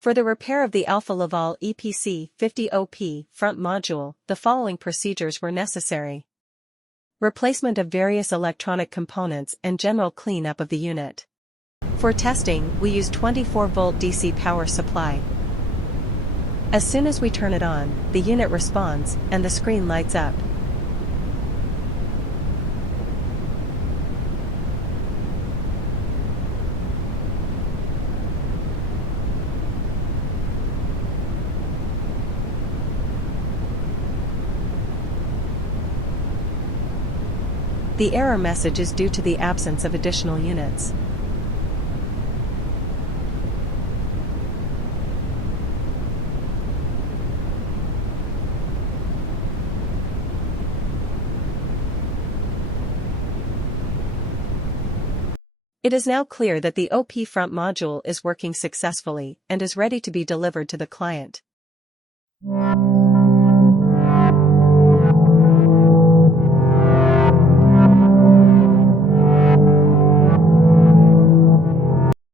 For the repair of the Alfa Laval EPC 50OP front module, the following procedures were necessary. Replacement of various electronic components and general cleanup of the unit. For testing, we use 24-volt DC power supply. As soon as we turn it on, the unit responds, and the screen lights up. The error message is due to the absence of additional units. It is now clear that the OP front module is working successfully and is ready to be delivered to the client.